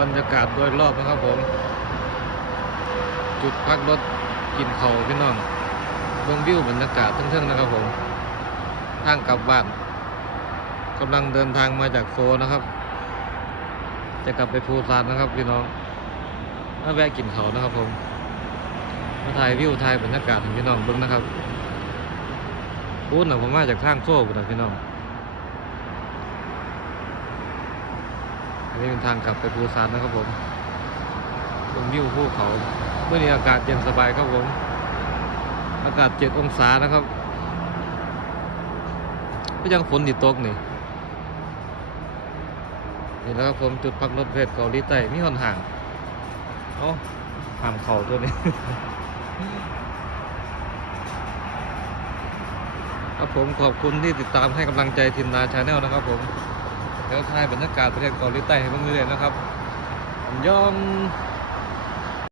บรรยากาศโดยรอบนะครับผม จุดพักรถกินเขาวพี่น้องเบื้องวิวบรรยากาศเทิงๆนะครับผมทางกลับบ้านกำลังเดินทางมาจากโซนะครับ จะกลับไปภูซานนะครับพี่น้องมาแวะกินเขาวนะครับผมมาถ่ายวิวถ่ายบรรยากาศให้พี่น้องเบิ่งนะครับพูดหนะผมมาจากทางโซ่พุ่นนะพี่น้อง อันนี้เป็นทางกลับไปภูซานนะครับผมเบิ่งวิวภูเขาเมื่อนี้อากาศเย็นสบายครับผม อากาศเจ็ดองศานะครับก็ยังฝนติดตกนี่นี่นะครับผมจุดพักรถเพชรเกาหลีใต้มีหอนห่างเอ้าห่ามเข่าตัวนี้ครับผมขอบคุณที่ติดตามให้กำลังใจทีมนาชาแนลนะครับผม ถ่ายบรรยากาศประเทศเกาหลีใต้ให้เพื่อนๆนะครับยอง